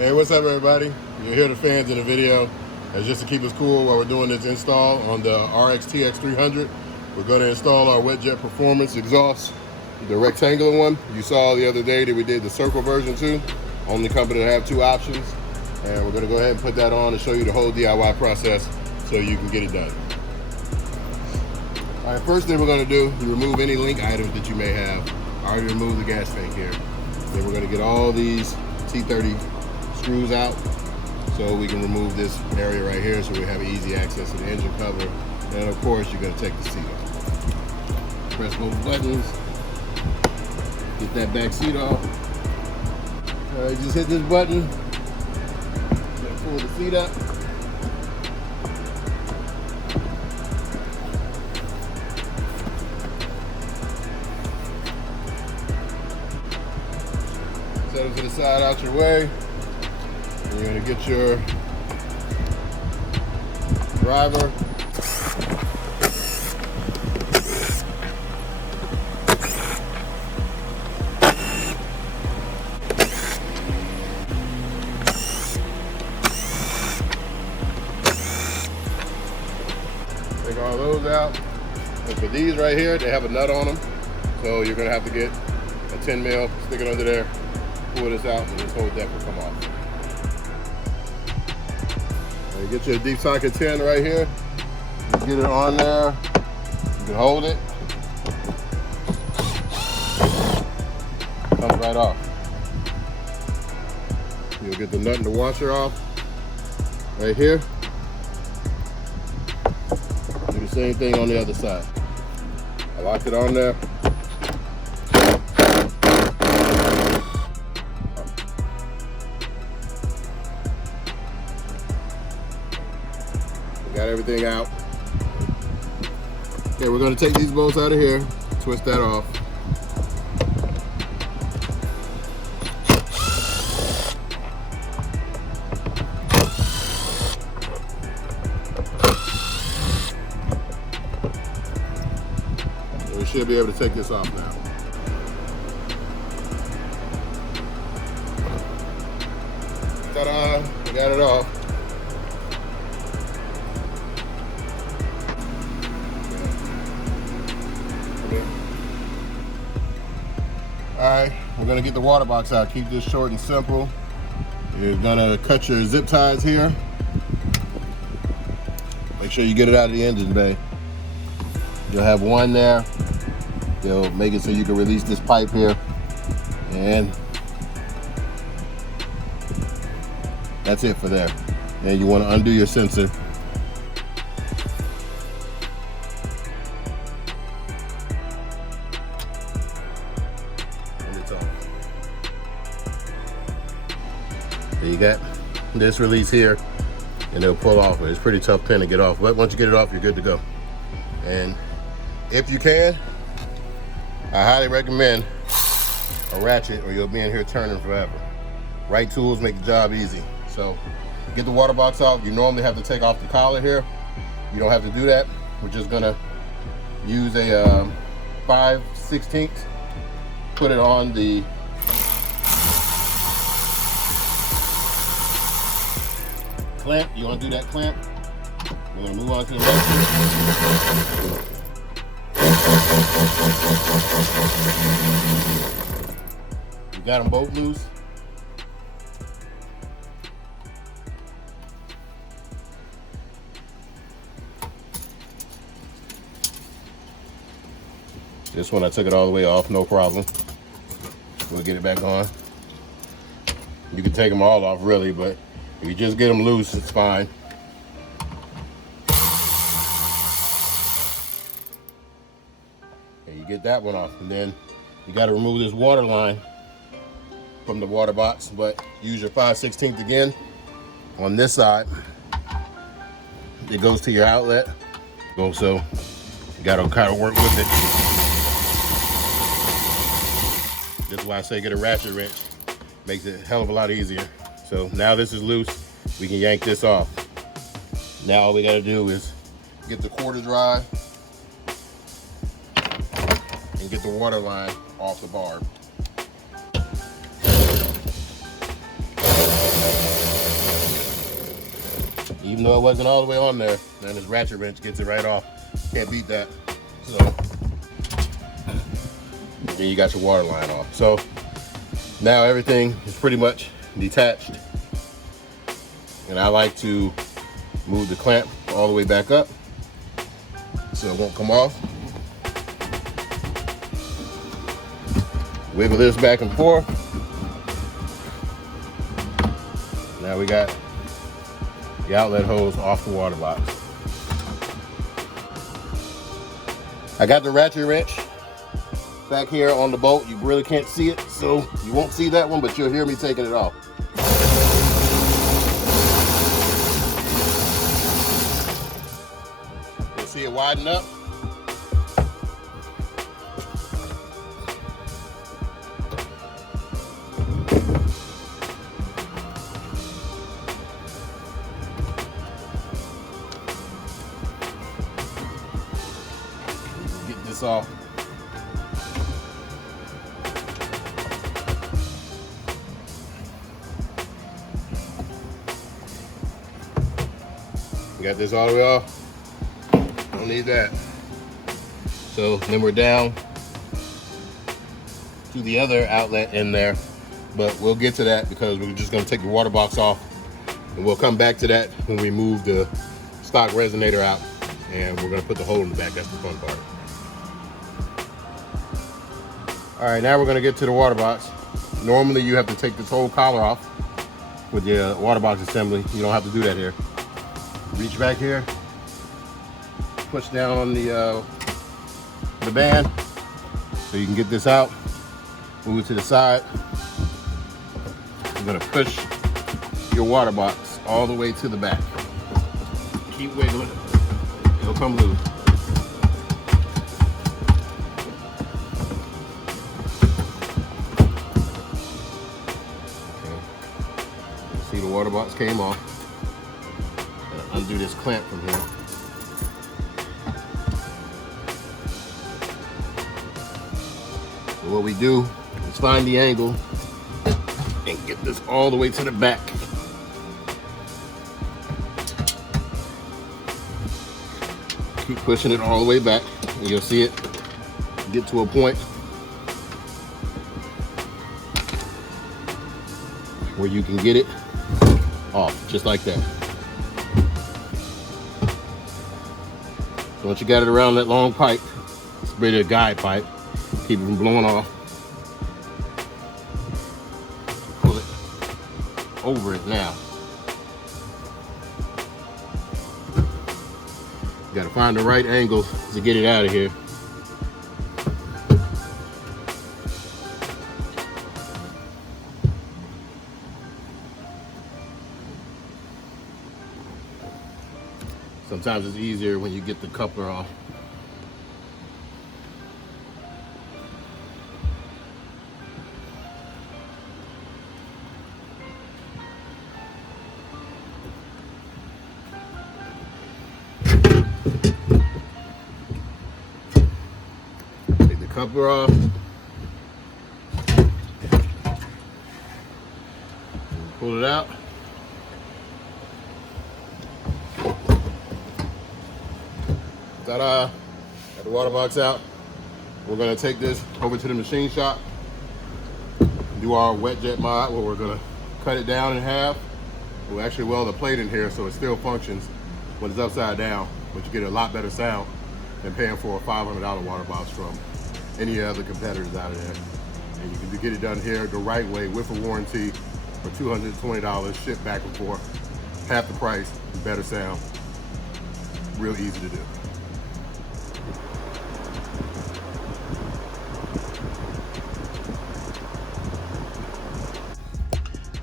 Hey, what's up everybody? You'll hear the fans in the video. That's just to keep us cool while we're doing this install on the rxtx 300. We're going to install our wet jet performance exhaust, the rectangular one. You saw the other day that we did the circle version too. Only company that have two options. And we're going to go ahead and put that on and show you the whole DIY process so you can get it done. All right, first thing we're going to do, you remove any link items that you may have. I already removed the gas tank here. Then we're going to get all these T30 screws out so we can remove this area right here so we have easy access to the engine cover. And of course, you're going to take the seat off. Press both buttons, get that back seat off. Just hit this button, pull the seat up. Set it to the side out your way. And you're going to get your driver. Take all those out. And for these right here, they have a nut on them. So you're going to have to get a 10 mil, stick it under there, pull this out, and this whole deck will come off. You get your deep socket 10 right here. You get it on there. You can hold it. Comes right off. You'll get the nut and the washer off right here. Do the same thing on the other side. I locked it on there. Got everything out. Okay, we're going to take these bolts out of here, twist that off. So we should be able to take this off now. Ta-da! We got it off. Alright, we're going to get the water box out. Keep this short and simple. You're going to cut your zip ties here. Make sure you get it out of the engine bay. You'll have one there. You'll make it so you can release this pipe here. And that's it for there. And you want to undo your sensor. So you got this release here, and it'll pull off. It's a pretty tough pin to get off, but once you get it off, you're good to go. And if you can, I highly recommend a ratchet, or you'll be in here turning forever. Right tools make the job easy. So get the water box off. You normally have to take off the collar here. You don't have to do that. We're just gonna use a 5/16, put it on the clamp. You want to do that clamp? We're going to move on to the next one. You got them both loose. This one I took it all the way off, no problem. We'll get it back on. You can take them all off really, but if you just get them loose, it's fine. And you get that one off, and then you got to remove this water line from the water box, but use your 5/16 again on this side. It goes to your outlet. So you got to kind of work with it. That's why I say get a ratchet wrench. Makes it a hell of a lot easier. So now this is loose, we can yank this off. Now all we gotta do is get the quarter drive and get the water line off the barb. even though it wasn't all the way on there, then this ratchet wrench gets it right off. Can't beat that. So then you got your water line off. So now everything is pretty much detached. And I like to move the clamp all the way back up so it won't come off. Wiggle this back and forth. Now we got the outlet hose off the water box. I got the ratchet wrench back here on the bolt. You really can't see it, so you won't see that one, but you'll hear me taking it off. You'll see it widen up. Get this off. Got this all the way off. Don't need that. So then we're down to the other outlet in there, but we'll get to that because we're just going to take the water box off, and we'll come back to that when we move the stock resonator out, and we're going to put the hole in the back. That's the fun part. All right, now we're going to get to the water box. Normally you have to take this whole collar off with your water box assembly. You don't have to do that here. Reach back here, push down on the band so you can get this out. Move it to the side. You're gonna push your water box all the way to the back. Keep wiggling it. It'll come loose. Okay. See, the water box came off. Undo this clamp from here. So what we do is find the angle and get this all the way to the back. Keep pushing it all the way back, and you'll see it get to a point where you can get it off, just like that. Once you got it around that long pipe, it's really a guide pipe, keep it from blowing off. Pull it over it now. You gotta find the right angle to get it out of here. Sometimes it's easier when you get the coupler off. Take the coupler off. Pull it out. Ta-da! Got the water box out. We're gonna take this over to the machine shop, do our wet jet mod where we're gonna cut it down in half. We'll actually weld a plate in here so it still functions when it's upside down, but you get a lot better sound than paying for a $500 water box from any other competitors out of there. And you can get it done here the right way with a warranty for $220, shipped back and forth, half the price, better sound, real easy to do.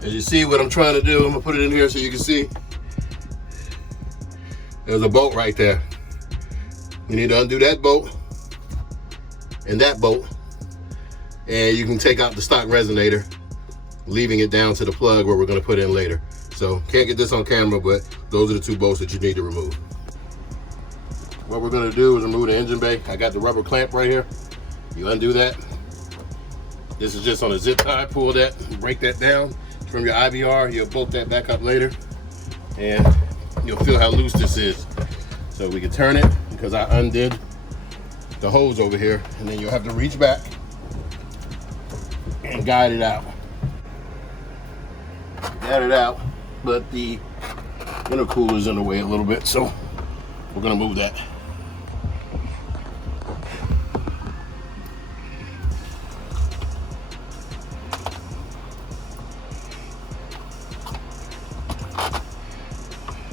As you see what I'm trying to do, I'm gonna put it in here so you can see. There's a bolt right there. You need to undo that bolt and that bolt, and you can take out the stock resonator, leaving it down to the plug where we're gonna put in later. So can't get this on camera, but those are the two bolts that you need to remove. What we're gonna do is remove the engine bay. I got the rubber clamp right here. You undo that. This is just on a zip tie. Pull that, break that down from your IBR. You'll bolt that back up later. And you'll feel how loose this is. So we can turn it, because I undid the hose over here, and then you'll have to reach back and guide it out. Guide it out, but the intercooler's in the way a little bit, so we're gonna move that.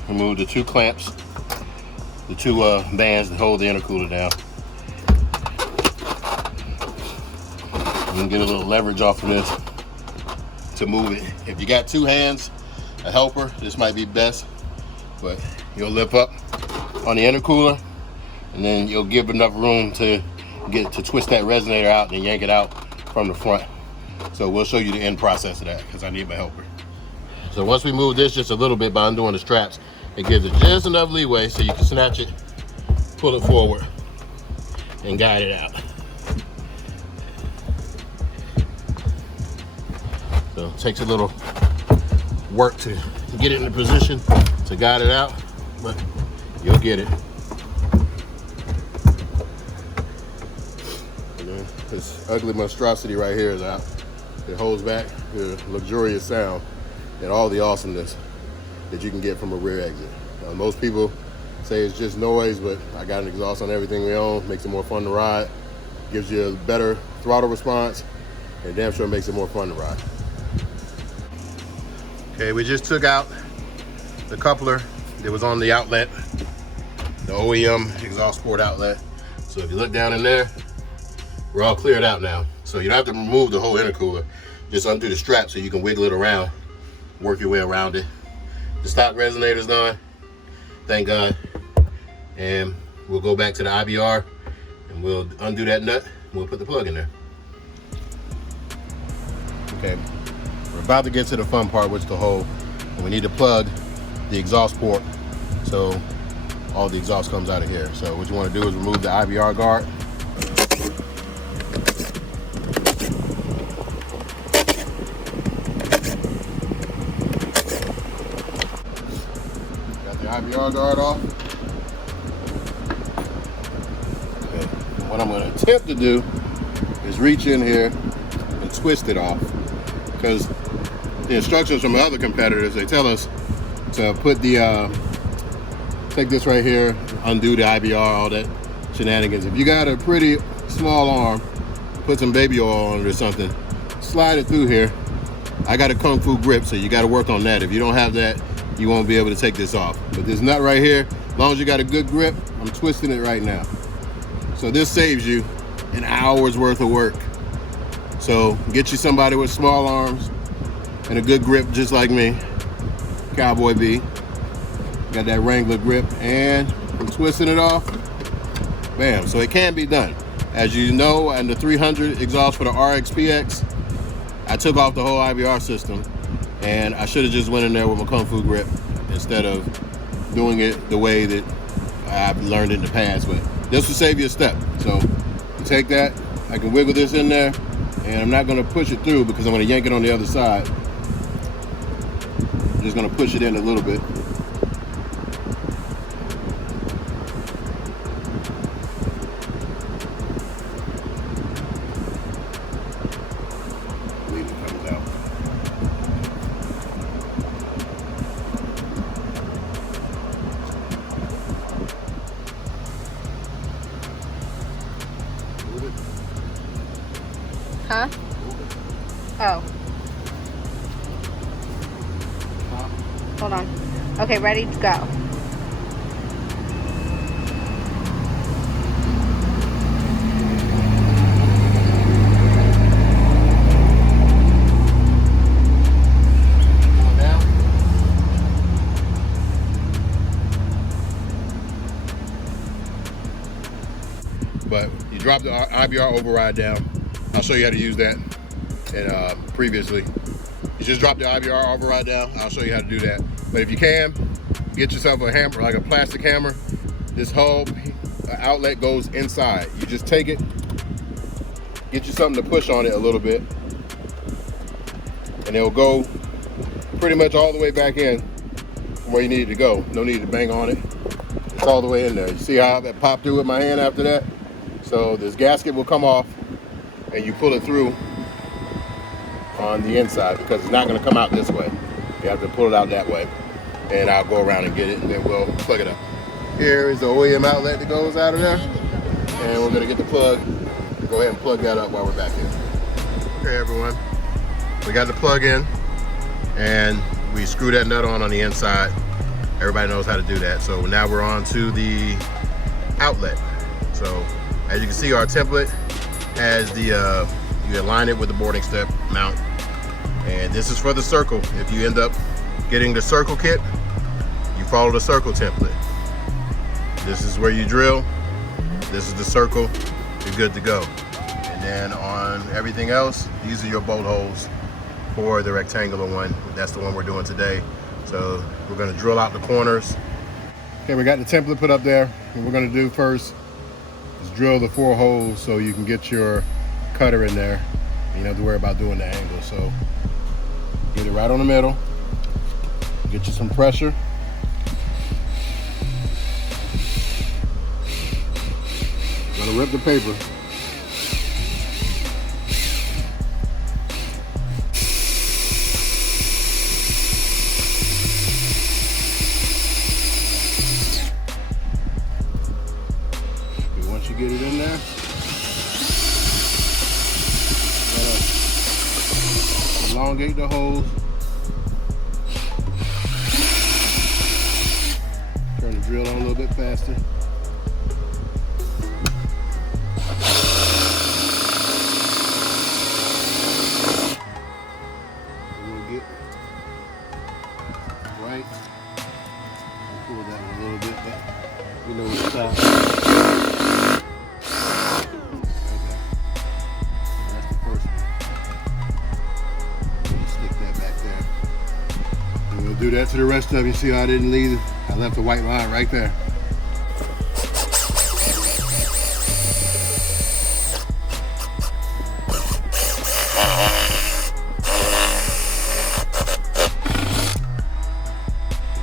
Remove the 2 clamps, the 2 bands that hold the intercooler down. You can get a little leverage off of this to move it. If you got 2 hands, a helper, this might be best, but you'll lift up on the intercooler, and then you'll give enough room to twist that resonator out and yank it out from the front. So we'll show you the end process of that, because I need my helper. So once we move this just a little bit by undoing the straps, it gives it just enough leeway so you can snatch it, pull it forward, and guide it out. So it takes a little work to get it in the position to guide it out, but you'll get it. And then this ugly monstrosity right here is out. It holds back the luxurious sound and all the awesomeness that you can get from a rear exit. Most people say it's just noise, but I got an exhaust on everything we own. Makes it more fun to ride, gives you a better throttle response, and damn sure makes it more fun to ride. Okay, we just took out the coupler that was on the outlet, the OEM exhaust port outlet. So if you look down in there, we're all cleared out now. So you don't have to remove the whole intercooler. Just undo the strap so you can wiggle it around, work your way around it. The stock resonator's done, thank God. And we'll go back to the IBR and we'll undo that nut and we'll put the plug in there. Okay, we're about to get to the fun part, which is the hole. And we need to plug the exhaust port so all the exhaust comes out of here. So what you want to do is remove the IBR guard. Got the IBR guard off. Okay. What I'm going to attempt to do is reach in here and twist it off, because the instructions from other competitors, they tell us to put the take this right here, undo the IBR, all that shenanigans. If you got a pretty small arm, put some baby oil on it or something, slide it through here. I got a Kung Fu grip, so you got to work on that. If you don't have that, you won't be able to take this off. But this nut right here, as long as you got a good grip, I'm twisting it right now. So this saves you an hour's worth of work. So get you somebody with small arms and a good grip just like me, Cowboy B. Got that Wrangler grip, and I'm twisting it off. Bam, so it can be done. As you know, on the 300 exhaust for the rxtx, I took off the whole IBR system, and I should have just went in there with my Kung Fu grip instead of doing it the way that I've learned in the past. But this will save you a step. So you take that, I can wiggle this in there, and I'm not gonna push it through because I'm gonna yank it on the other side. I'm just gonna push it in a little bit. Huh? Oh. Hold on. Okay, ready to go. But you drop the IBR override down. I'll show you how to use that. And previously, you just drop the IBR override down. I'll show you how to do that. But if you can, get yourself a hammer, like a plastic hammer. This whole outlet goes inside. You just take it, get you something to push on it a little bit, and it'll go pretty much all the way back in. where you need it to go. No need to bang on it. It's all the way in there. You see how that popped through with my hand after that? So this gasket will come off and you pull it through on the inside because it's not going to come out this way. You have to pull it out that way. And I'll go around and get it and then we'll plug it up. Here is the OEM outlet that goes out of there. And we're going to get the plug. Go ahead and plug that up while we're back here. Okay, everyone. We got the plug in and we screw that nut on the inside. Everybody knows how to do that. So now we're on to the outlet. So as you can see, our template has the, you align it with the boarding step mount. And this is for the circle. If you end up getting the circle kit, you follow the circle template. This is where you drill. This is the circle. You're good to go. And then on everything else, these are your bolt holes for the rectangular one. That's the one we're doing today. So we're going to drill out the corners. Okay, we got the template put up there. What we're going to do first is drill the 4 holes so you can get your cutter in there. You don't have to worry about doing the angle. So get it right on the middle. Get you some pressure. Gonna rip the paper. Once you get it in there, elongate the holes. Turn the drill on a little bit faster. We'll get right. We'll pull that one a little bit, but we know where to stop. Do that to the rest of you. See how I didn't leave? I left a white line right there. Just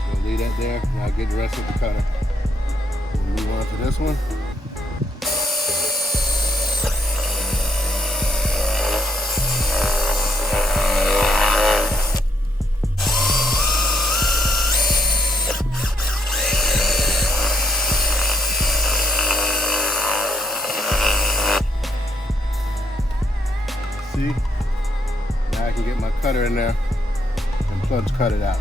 gonna leave that there, and I'll get the rest of the cutter. We'll move on to this one. See? Now I can get my cutter in there and plunge cut it out.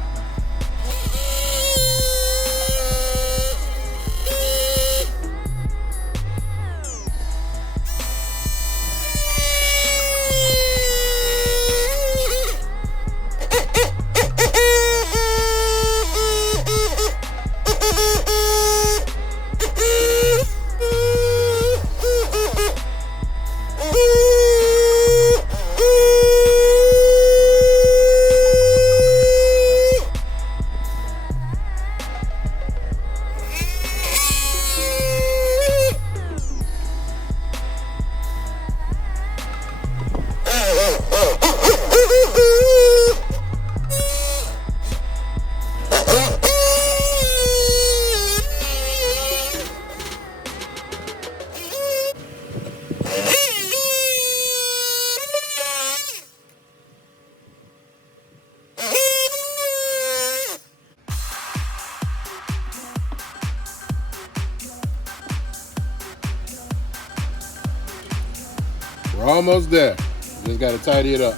We're almost there. Just got to tidy it up.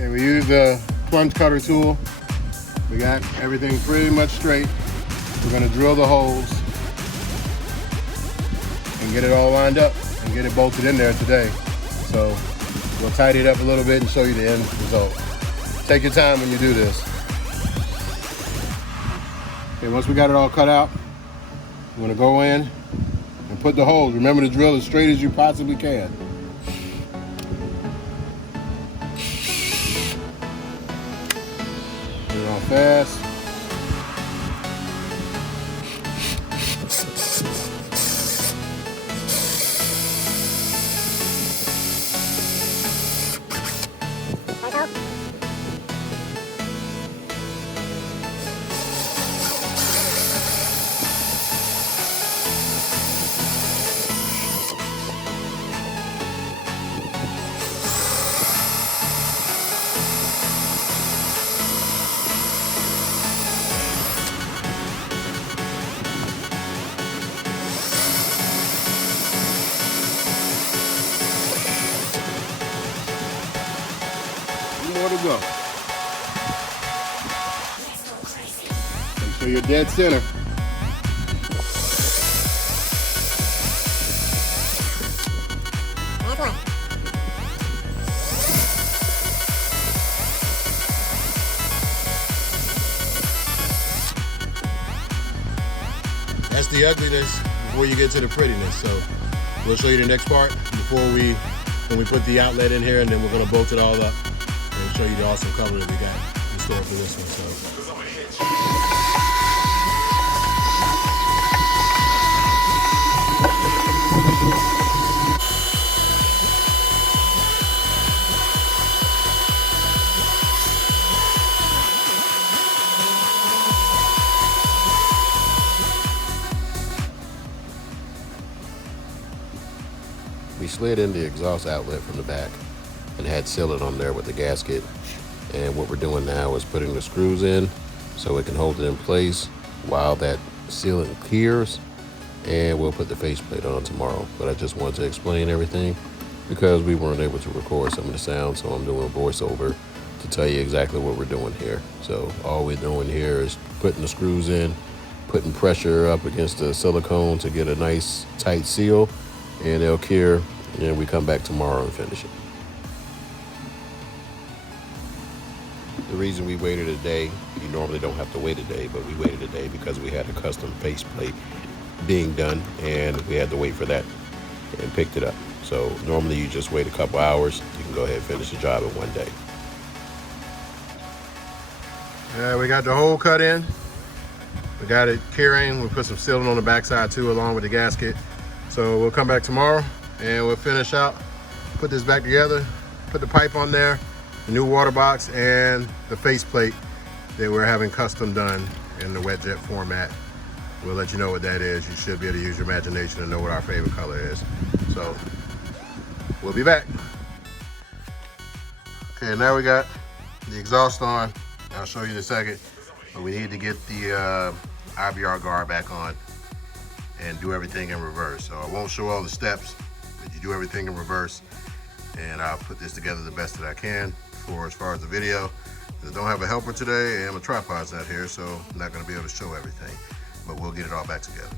And we use the plunge cutter tool. We got everything pretty much straight. We're going to drill the holes and get it all lined up and get it bolted in there today. So we'll tidy it up a little bit and show you the end result. Take your time when you do this. Okay, once we got it all cut out, we're going to go in and put the holes. Remember to drill as straight as you possibly can. Put it on fast. So you're dead center. That's one. That's the ugliness before you get to the prettiness. So we'll show you the next part when we put the outlet in here, and then we're gonna bolt it all up and show you the awesome color that we got in store for this one. So. We slid in the exhaust outlet from the back and had sealant on there with the gasket. And what we're doing now is putting the screws in so it can hold it in place while that sealant cures. And we'll put the faceplate on tomorrow. But I just wanted to explain everything because we weren't able to record some of the sound, so I'm doing a voiceover to tell you exactly what we're doing here. So all we're doing here is putting the screws in, putting pressure up against the silicone to get a nice tight seal, and they'll cure, and we come back tomorrow and finish it. The reason we waited a day, you normally don't have to wait a day, but we waited a day because we had a custom faceplate being done, and we had to wait for that and picked it up. So normally you just wait a couple hours, you can go ahead and finish the job in one day. Yeah, we got the hole cut in. We got it curing. We put some sealant on the backside too, along with the gasket. So we'll come back tomorrow and we'll finish out, put this back together, put the pipe on there, the new water box, and the faceplate that we're having custom done in the wet jet format. We'll let you know what that is. You should be able to use your imagination and know what our favorite color is. So we'll be back. Okay, now we got the exhaust on. I'll show you in a second, but we need to get the IBR guard back on and do everything in reverse. So I won't show all the steps, but you do everything in reverse, and I'll put this together the best that I can for as far as the video. I don't have a helper today, and my tripod's not here, so I'm not gonna be able to show everything, but we'll get it all back together.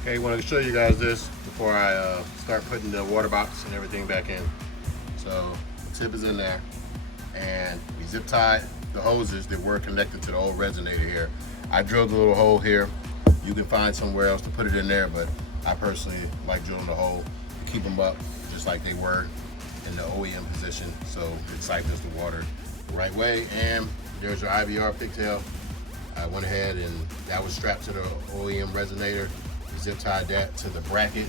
Okay, I wanted to show you guys this before I start putting the water box and everything back in. So the tip is in there, and we zip tied the hoses that were connected to the old resonator here. I drilled a little hole here. You can find somewhere else to put it in there, but I personally like drilling the hole to keep them up just like they were in the OEM position, so it siphons the water the right way. And there's your IBR pigtail. I went ahead and that was strapped to the OEM resonator. Zip tied that to the bracket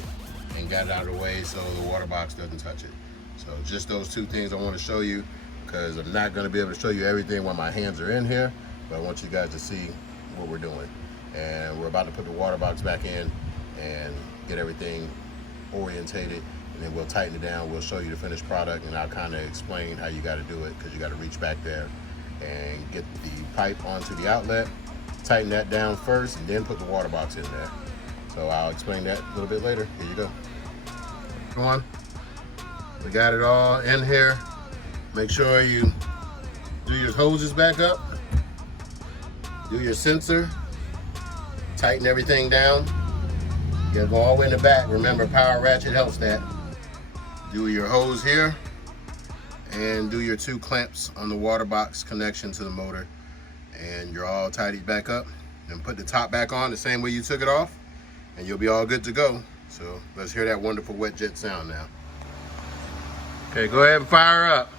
and got it out of the way so the water box doesn't touch it. So just those two things I want to show you, because I'm not going to be able to show you everything while my hands are in here, but I want you guys to see what we're doing. And we're about to put the water box back in and get everything orientated, and then we'll tighten it down. We'll show you the finished product, and I'll kind of explain how you got to do it, because you got to reach back there and get the pipe onto the outlet, tighten that down first, and then put the water box in there. So I'll explain that a little bit later. Here you go. Come on. We got it all in here. Make sure you do your hoses back up. Do your sensor. Tighten everything down. You gotta go all the way in the back. Remember, power ratchet helps that. Do your hose here. And do your 2 clamps on the water box connection to the motor. And you're all tidied back up. And put the top back on the same way you took it off, and you'll be all good to go. So let's hear that wonderful wet jet sound now. Okay, go ahead and fire up.